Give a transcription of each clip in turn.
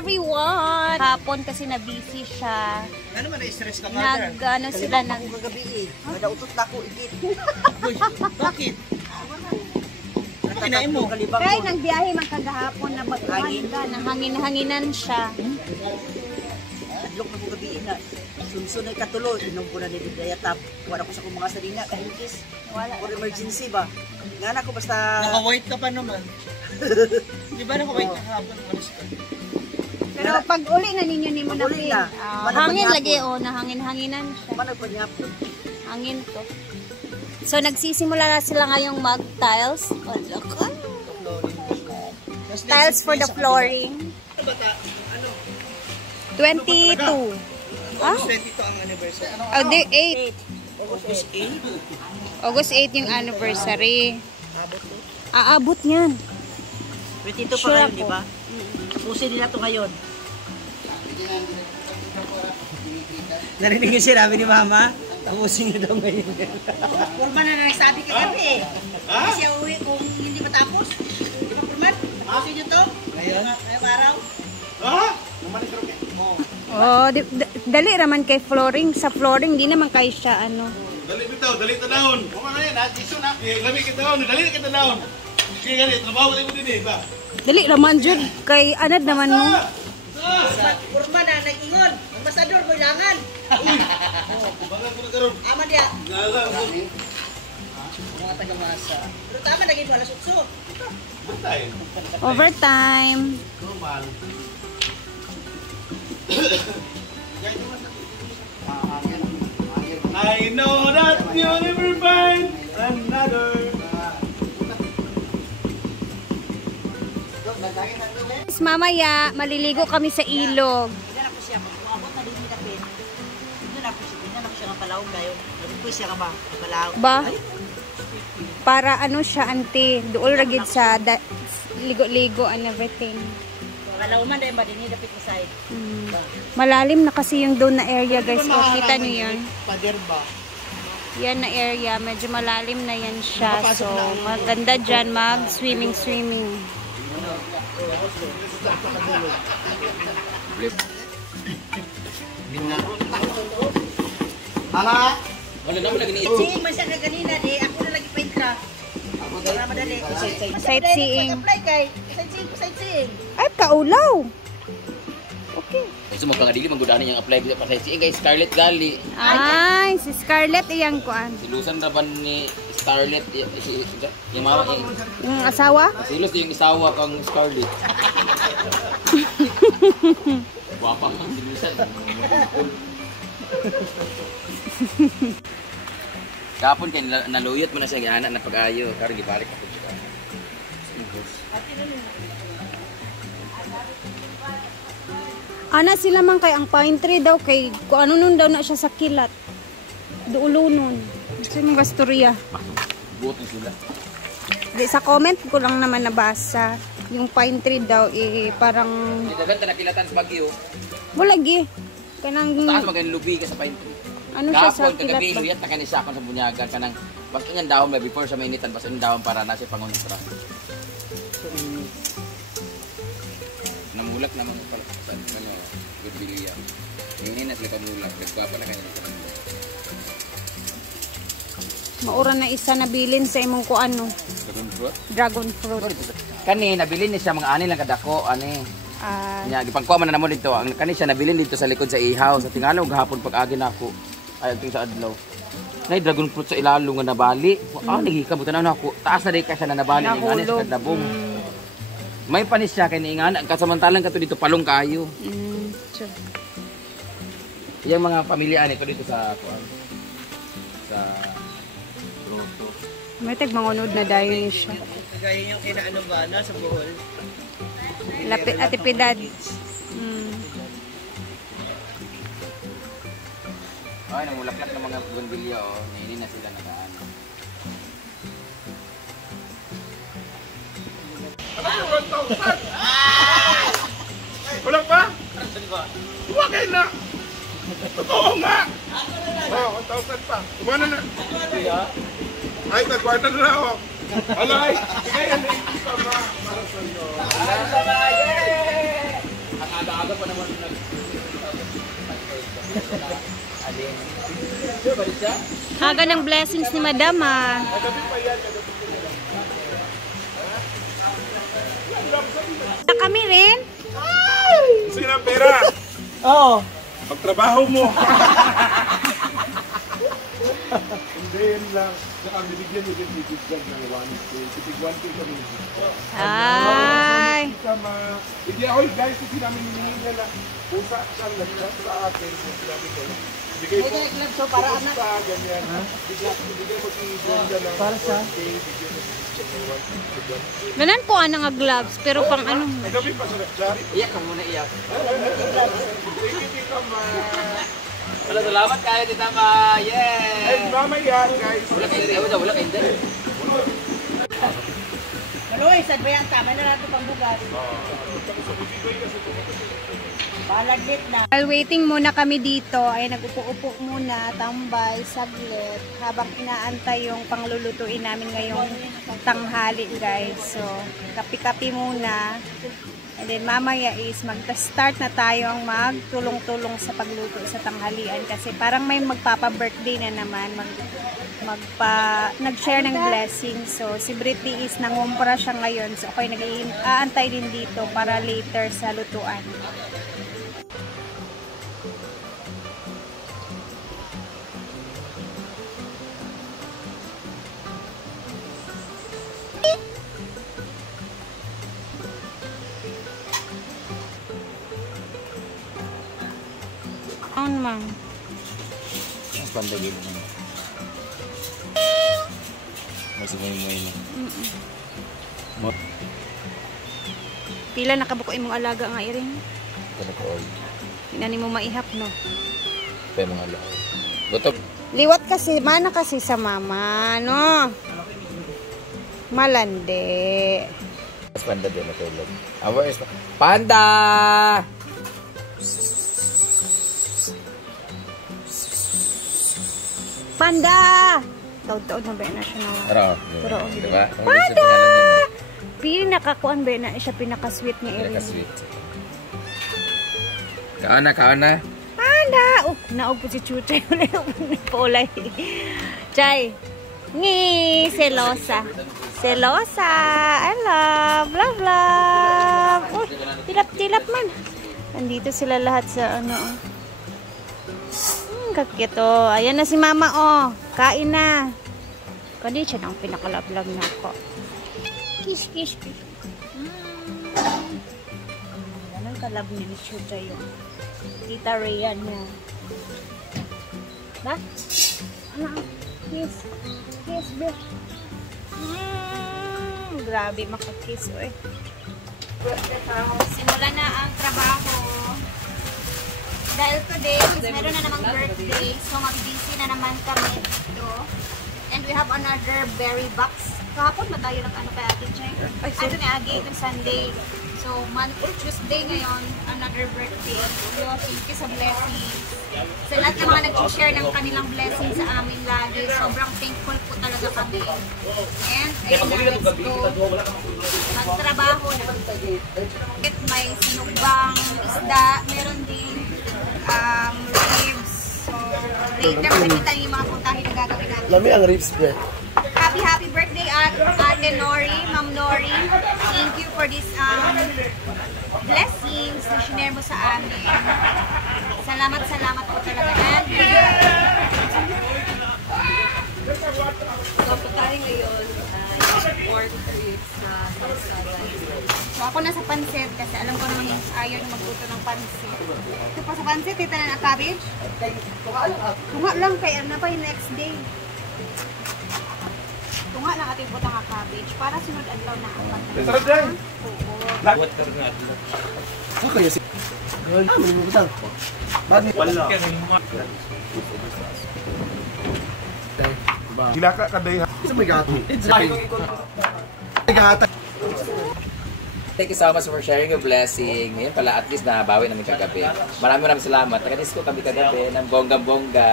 everyone! Hapon kasi na-busy siya. Ano man na-stress ka, mother? Ano sila nag... Kagabi eh. Madautot na ako, igit. Bakit? Ano kinain mo? Kaya nang biyahe man kagahapon na baguhan ka, nahangin-hanginan siya. Adlok na ko gabi na. Sunsun ay katuloy, inom ko na ni Bidaya tap. Wala ko sa kong mga salina, kahingkis. Wala. For emergency ba? Nga na ko basta... Naka-white ka pa naman. Di ba naka-white ka hapon? Pero pag uli na ninyo ni mo na pin. Hangin lagi o, nahangin-hanginan siya. Managpanyapon. Hangin to. So nagsisimula na sila ngayong mag-tiles. Oh, look. Tiles for the flooring. 22. August 22 ang anniversary. Oh, 8. August 8? August 8 yung anniversary. Aabot yan. 22 pa ngayon, di ba? Pusin nila ito ngayon. Narinig yung sinabi ni Mama? Tapusin niya daw ngayon. Purman na nagsabi ka kami eh. Hindi siya uwi kung hindi matapos. Di ba Purman? Tapusin niyo to? Ngayon? Ngayong araw? Oh, dali raman kay flooring. Sa flooring, di naman kay siya ano. Dali bitaw, dali tanahon. Kung ano yan, natiso na. Lami kita tanahon, dali kita tanahon. Kaya gani, trabaho tayo mo din eh, ba? Dali raman jud kay anad naman mo. Purman na nag-ingon. Ambasador mo ilangan. Bangan ko na karoon. Aman dia. Galang ko. Mga taga-masa. Pero tama naging wala sutso. Bantay. Overtime. Normal. I know that you'll never find another. Mamaya, maliligo kami sa ilog. Hindi na po siya. Maabot na din ni Dapin. Hindi na po siya ng palawag ngayon. Hindi po siya ka ba? Palawag. Ba? Para ano siya, ante. Dool ragid sa ligo-ligo and everything. Palawag man dahil ba din ni Dapin sa side. Malalim na kasi yung doon na area, guys. O, kita nyo yun. Pader ba? Yan na area. Medyo malalim na yan siya. So, maganda dyan mag-swimming. Hala? Wala naman lagi ni Siging man siya ka ganina di. Ako na lagi paintra. Para madali. Sightseeing. Apply kay. Sightseeing. Ay, kaulaw. Okay. Gusto mo kang adili manggudahan niyang apply sa pasay kay Scarlett Gali. Ay, si Scarlett iyang kuan. Silusan raban ni Scarlett yung mama Yung asawa? silus yung isawa kang Scarlett. Guwapa kang silusan. Kapon kay naluyot mo na siya anak na pag-ayo karon gibalik ako siya. Ana sila man kay ang pine tree daw kay kung ano nun daw na siya sa kilat. Duulunon. Sa mga storya. Buot ng sila. Di sa comment ko lang naman nabasa. Yung pine tree daw parang Dagan ta nakilatan sa Bagyo. wala gi. Kanang Taas magaling lubi ka sa pine tree. ano siya sa Kapon kilat kagabi ba? luyat na kani siya kon sa bunyagan kanang basta nga dahon ba before sa mainitan basta yung dahon para na siya pangontra. Namulak naman pala sa ano good bilya. Ini na sila pamulak nagpapa na kanya. Maura na isa nabilin sa imong ko ano, dragon fruit. Kani nabilin ni siya mga ani lang kadako ani. Nya gipangkuha man na namo dito. Ang kani siya nabilin dito sa likod sa ihaw sa tingalaw gahapon pag agi nako. Ay agting sa adlaw. Nay dragon fruit sa ilalo nga nabali. Nagikabutan na ako. Taas na di ka siya na nabali ng ani sa kadabong. May panis siya kay niingan kasamantalang kato dito palong kayo. Sure. Yang mga pamilya ani ko dito sa kuan. Sa Roto. May tagmangunod na dayon siya. Gaya yung kinaano ba na sa Bohol? Lapit atipidad. Ay, namulaklak ng mga bundilya oh. Nini na sila nagaan. Wala pa? Huwag kayo na! Totoo nga! Oo, 1,000 pa. Kumana na. Ay, nagkwarta na ako. Alay! Bigay yan na yung isa ma. Para sa iyo. Ay, sama! Yay! Ang aga Maaga pa naman nag... Sure, balik siya? Aga ng blessings ni Madam ah. Kami rin. Sige na pera. Oo. Pagtrabaho mo. Hindi yun lang. Saka binigyan mo din bibigyan ng 1K. Tipig 1K kami. Ay. Hindi ako guys, kasi namin hiningi na pusa siyang nag-club sa akin. Sinabi ko, bigay mo So, para anak. pusa, ganyan. Bigay mo si Brenda ng 1K. Bigyan mo si Christian ng 1K. Ganan po nga nga gloves, pero pang ano. Ay, gabi pa sa Jari. Iyak ka muna, iyak. Thank you, Tita Ma. Wala, salamat kayo, Tita Ma. Yay! Ay, mama yan, guys. Wala kayo, wala kayo. Maloy, sad ba yan? Tama na natin pang bugat. Balaglit na. While waiting muna kami dito, ay nag-upo-upo muna, tambay, saglit, habang inaantay yung panglulutuin namin ngayong tanghali, guys. So, kapi-kapi muna. And then mamaya is magta-start na tayong magtulong-tulong sa pagluto sa tanghalian kasi parang may magpapa-birthday na naman, nag-share ng blessing. So si Britney is nangumpra siya ngayon. So ako'y nag-aantay din dito para later sa lutuan. Ano man? Ang pandagin mo. Mas umuwi na. Pila nakabuko imong alaga nga iring. Kano ko oil. Inani mo maihap no. Kaya mga lahat. Gutom. Liwat kasi, mana kasi sa mama, no? Malandi. Mas panda din natulog. Awas na. Panda! Panda! Taud-taud na ba na siya na? Pero, Pero, diba? Panda! Pili nakakuan ba na siya pinaka-sweet niya iring. Pinaka-sweet. Kaon na. Panda! Oh, naog po si Chuchay. Paulay. Chay. Ngi! Selosa. Selosa. I love. Love, love. Uy, tilap-tilap man. Nandito sila lahat sa ano. Kakito. Ayan na si mama, oh. Kain na. Kadi siya nang pinakalablag na ako. Kish, kish, kish. Ganun kalab ni Chuchay yung Tita Rhea niya. Ba? Ano? Kiss. Kiss, bro. Grabe makakiss, oy. Simula na ang trabaho. Dahil today is meron na namang birthday, so mag-busy na naman kami dito. And we have another berry box. Kahapon matayo ng ano kay Ate Chay. Ay, so, may agi itong Sunday. So, Tuesday ngayon, another birthday. So, thank you sa blessings. Sa lahat ng mga nag-share ng kanilang blessings sa amin lagi. Sobrang thankful po talaga kami. And, ayun na, let's go. Magtrabaho na. May sinugbang isda. Meron din ribs. So, later, makikita niyo yung mga puntahin na gagawin natin. Lami ang ribs, pre. Happy birthday, Ate Nori, Ma'am Nori. Thank you for this blessings na share mo sa amin. Salamat po talaga. So, pagkari ngayon, pork ribs na So, ako na sa pansit kasi alam ko naman yung ayaw yung magluto ng pansit. Ito pa sa pansit, tita na cabbage. Tunga lang kaya na pa yung next day. Tunga lang ating butang nga cabbage para sunod adlaw na ang pansit. Sarap dyan. Lawat ka rin adlaw. Saan kaya si... Girl, may butang. Bakit? Wala. Hilaka ka day ha. Saan may gato? May gato. Thank you so much for sharing your blessing. Ngayon pala, at least nabawi namin kagabi. Maraming salamat. Taga-dis ko kami kagabi ng bongga-bongga.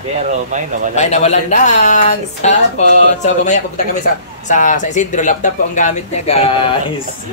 Pero may Nawalan ng sapon. So, mamaya pupunta kami sa Isidro. Laptop po ang gamit niya, guys.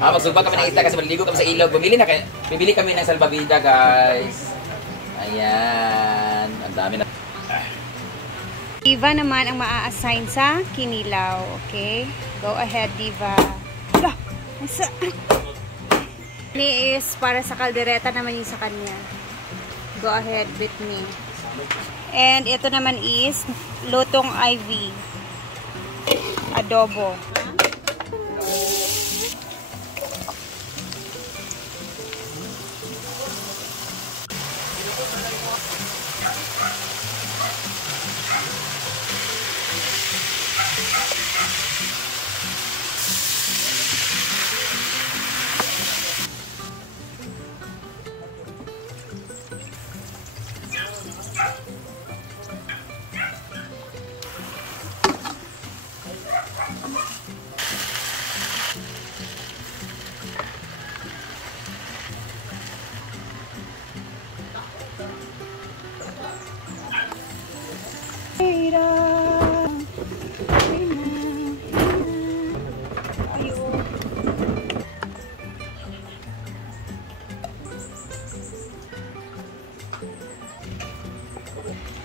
Magsugba kami ng isda kasi maliligo kami sa ilog. Bibili kami ng salbabida, guys. Ayan. Ang dami na. Diva naman ang maa-assign sa Kinilaw. Okay? Go ahead, Diva. Ni is para sa kaldereta naman yung sa kanya. Go ahead with me. And ito naman is lutong IV. Adobo.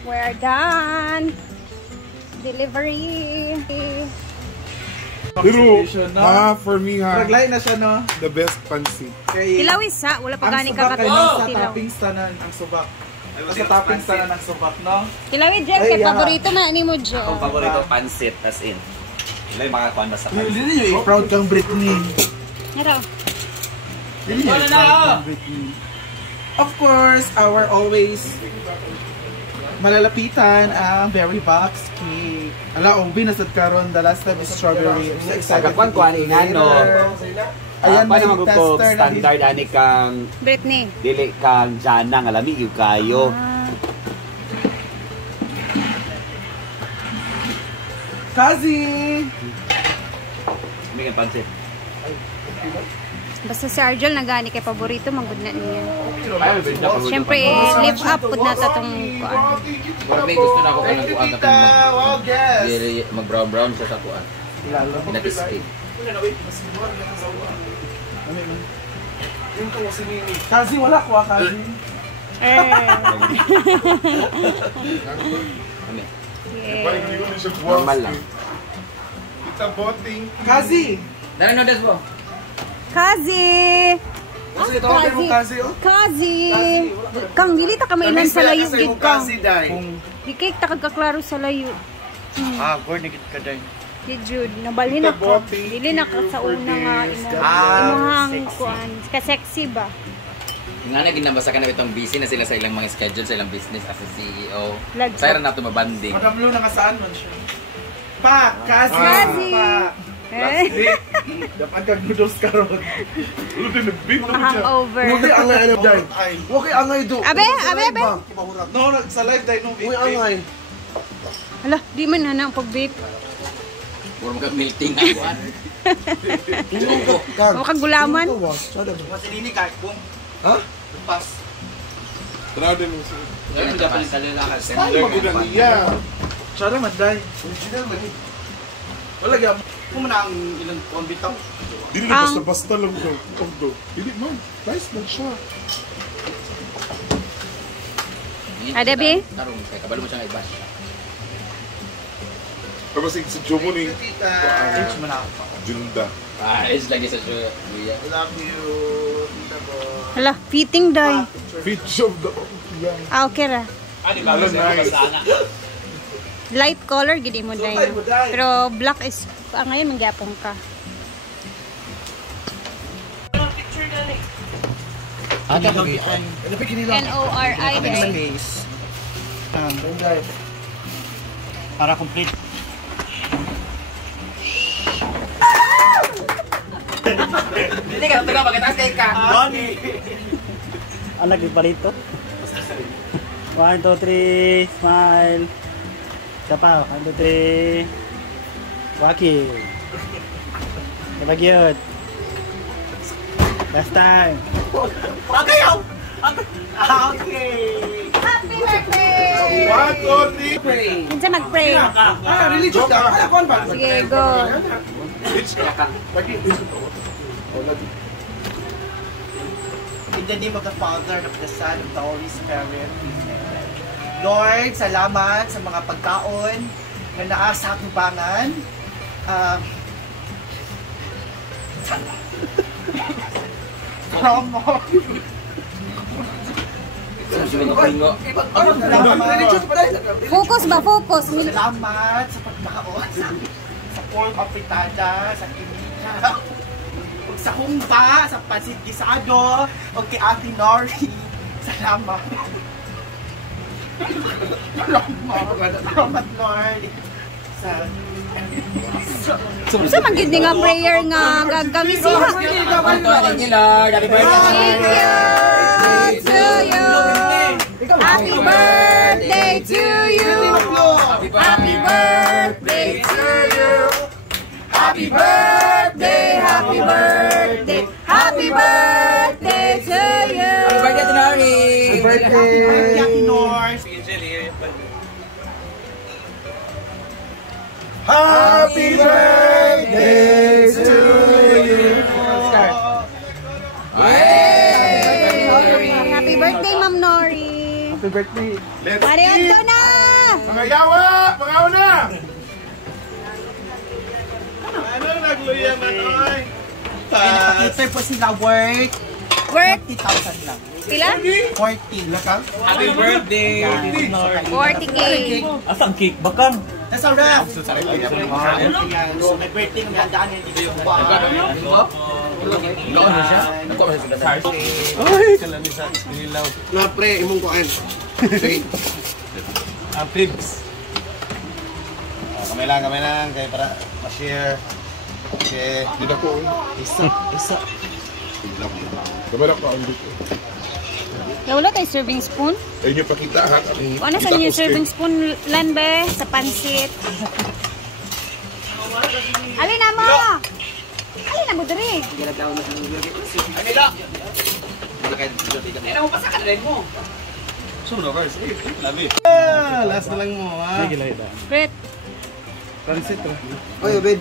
We're done. Delivery. Pero, for me ha, Raglay na siya, no? the best pansit. Kay, Tilaw isa, wala pa gani subak kakatulog kayo sa sa tilaw. toppings tanan ang subak. Sa toppings tanan ang subak, no? Tilawi Jeff, Ay, kay yeah. paborito man ni mo Jo. Ang paborito pansit as in. Ilay makakuan ba sa pansit? Hindi niyo proud kang Britney. Ito. Wala na ako. Of course, our always malalapitan ang berry box cake. Ala, binasad karon the last time is strawberry. I'm so excited. Agakuan ko ani ngano. Ayan, paano may magkukog tester na standard ani kang Britney. dili kang jana nga lami yung kayo. Kazi! May nga pansit. Basta si Arjel nagani kay paborito manggod na niya. Ay, benta pa. Siyempre, live up pud na ta tong kuan. Parang may gusto na ako kung nagkuhan ka Wow, guys! mag-brown-brown siya sa kuhan. Ilalo. Pinatistig. Kazi, wala ko Kazi. Kami. Parang hindi ko na siya Normal lang. Kita boting. Kazi! Dali noodles mo. Kazi! Kasi tawagin mo Kazi, oh. Kazi! Kang dili ta ka mailan sa layo gid kang. day. Di kay ta kagkaklaro sa layo. Born na ka day. Di Jude, nabalhin na ka. Dili na ka sa una nga imong kuan. Ka sexy ba? Nga na ginabasa ka na itong busy na sila sa ilang mga schedule, sa ilang business as a CEO. Lagsak. Sayra na ito mabanding. Magamlo na kasaan man siya. Pa! Kazi! Kazi! Pa! Dapat kang noodles karon. Ulo din, nag-beat na mo siya. Hangover. Huwag kayo angay, ano dyan? Huwag kayo angay do. Abe, abe. No, sa live dahil nung Huwag angay. Hala, di man na ang pag-vape. Puro mag-melting ang kuhan. Kag. Huwag kang gulaman. Masilini ka, kung Ha? pas. Tara din mo siya. Ano dapat yung kalalakas? Ay, magudang niya. Tsara maday. Original man eh. Wala gyud. Kung na ang ilang konbitaw. Dili na basta-basta lang daw. Pagdo. Dili man. Nice lang siya. Adabi? Tarong, kaya kabalo mo siya nga i-bash. Tapos si Jomo ni Age mo na ako. Junda. Is lagi sa suya. I love you. Tita ko. Hala, fitting day. Feet of the... Yeah. Okay ra. Alam, nice. Light color, gidi mo day. No? Pero black is, ngayon mangyapong ka. Ata ko yan. N-O-R-I day. Para complete. Hindi ka, taga pagkataas kay ka. Anak di palito. 1, 2, 3, smile. Isa pa, 1, 2, 3. Waki. Kapag yun. Last time. Okay! Happy birthday! 1, 2, 3. Minsan mag-pray. Religious ka. Kaya kon ba? Sige, go. In the name of the Father, of the Son, of the Holy Spirit. Amen. Lord, salamat sa mga pagkaon na naasa tubangan. Focus ba? Focus. Salamat sa pagkaon. Sa pork apritada, sa kimika, sa humba, sa pansit gisado, o kay Ate Nori. Salamat. Salamat, Lord. So magid nga prayer nga gagamisiha. Thank you, Lord. Happy birthday. Thank you to you. Happy birthday to you. Happy birthday to you. Happy birthday, happy birthday, happy birthday to you. Happy birthday, Nori. Happy birthday! Happy North. Happy birthday to you! Happy birthday, Ma'am Nori. Happy birthday! Marianto na! Mga yawa! Mga una! Ano nagluya man, oy? Nakakita po sila worth Work 40,000 lang. pila? 40. Lakang? Happy birthday! 40K. Asang cake bakang? Nasa ref. So, may birthday ng gandaan yung dito sa bar. Gaon na siya. Nagkuha mo siya sa Ay, kalamisan. Inilaw. Na pre, imong kuan. Pips. Kamay lang. Kaya para ma-share. Okay. Di na ko. Isa. Kabarak pa ang dito. Wala tayo serving spoon? Ayun yung pakita ha. Ano sa yung serving spoon lan be? Sa pansit. Alin na mo? Alin na mo diri? Last na lang mo, ha? Great. Transit ra. Oy, Obed.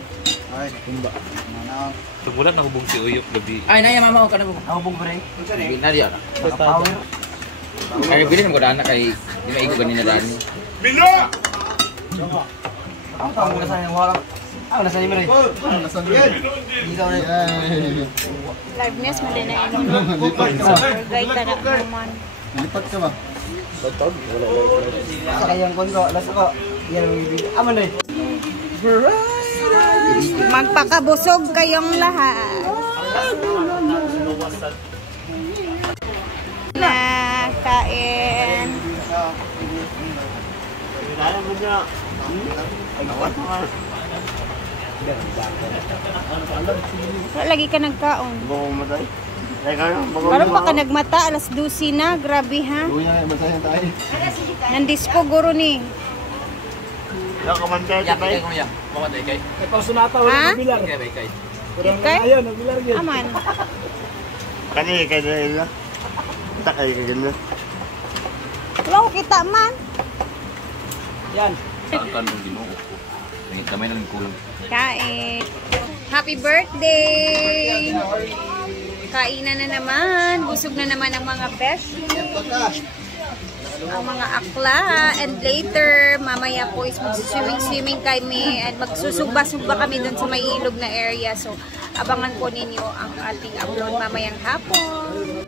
Tunggulan ako bung si Uyok gabi. Ay, naya mama ko ka na po. Ako pong break. Binari yan. Ay, bilhin mo ko daan na kay di maigo ganina daan. Bino! Ako tawag na sa yung wala. Ako nasa ni Mare. Nasa diyan. Dito na. Liveness mo din na yun. Guide ka na naman. Lipat ka ba? Sa kayang kondo. Lasa ko. Yan ang ibig. Aman na. Magpakabusog kayong lahat. Na kain. Wala lagi ka nagkaon. Parang pa ka nagmata, alas 12 na. Grabe ha. Nandispo guro ni. Yak kay ko ya. Mamatay kay. Ha? Kay kay. Okay? Aman. Kaya na. Takay ka ganda. Wala ko kita man. Kan mo Ginoo ko. Ngit kamay lang kulang. Kain. Happy birthday! Kainan na naman. Busog na naman ang mga beshi. Ang mga akla. And later, mamaya po is mag-swimming kami and magsusugba-sugba kami dun sa may ilog na area. So, abangan po ninyo ang ating upload mamayang hapon.